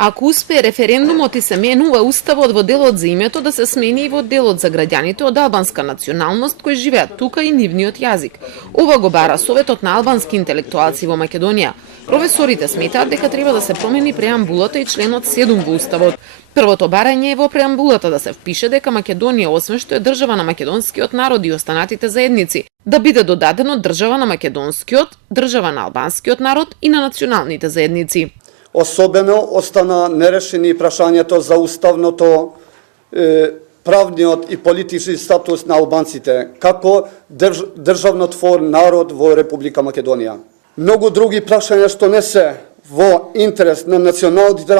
Ако успее референдумот и се менува уставот во делот за името, да се смени и во делот за граѓаните од албанска националност кои живеат тука и нивниот јазик. Ова го бара Советот на албански интелектуалци во Македонија. Професорите сметаат дека треба да се промени преамбулата и членот 7 во уставот. Првото барање е во преамбулата да се впише дека Македонија, освен што е држава на македонскиот народ и останатите заедници, да биде додадено држава на македонскиот, држава на албанскиот народ и на националните заедници. Особено остана нерешени прашањето за уставното, правниот и политички статус на албанците, како државнотвор народ во Република Македонија. Многу други прашања што не се во интерес на националните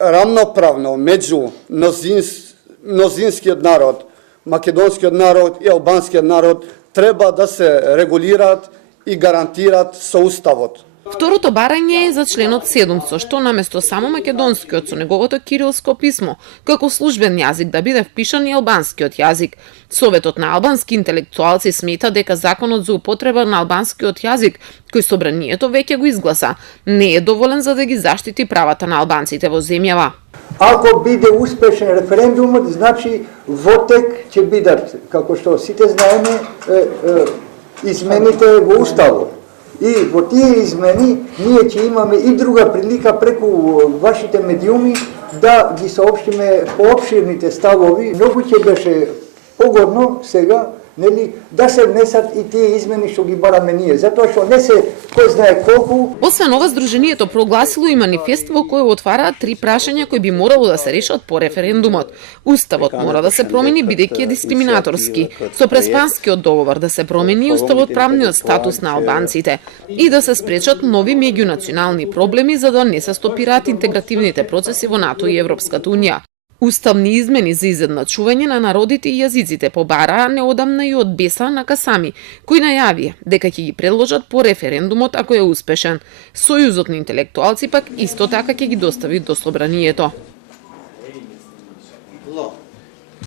рамноправно меѓу мнозинскиот народ, македонскиот народ и албанскиот народ треба да се регулираат и гарантираат со уставот. Второто барање е за членот 7, со што наместо само македонскиот со неговото кирилско писмо, како службен јазик да биде впишан и албанскиот јазик. Советот на албански интелектуалци смета дека законот за употреба на албанскиот јазик, кој собранието веќе го изгласа, не е доволен за да ги заштити правата на албанците во земјава. Ако биде успешен референдумот, значи во тек ќе бидат, како што сите знаеме, измените во уставот. И во тие измени ние ќе имаме и друга прилика преку вашите медиуми да ги соопштиме поопширните ставови. Многу ќе беше погодно сега, нели, да се внесат и тие измени што ги бараме ние, затоа што не се кој знае колку. Освен ова, Сдруженијето прогласило и манифест во кој отвараат 3 прашања кои би морало да се решат по референдумот. Уставот мора да се промени бидејќи е дискриминаторски, со Преспанскиот договор да се промени уставот правниот статус на албанците и да се спречат нови меѓунационални проблеми за да не се стопираат интегративните процеси во НАТО и Европската унија. Уставни измени за изедначување на народите и јазиците побараа неодамна и од Беса на Касами, кој најави дека ќе ги предложат по референдумот ако е успешен. Сојузот на интелектуалци пак исто така ќе ги достави до собранието.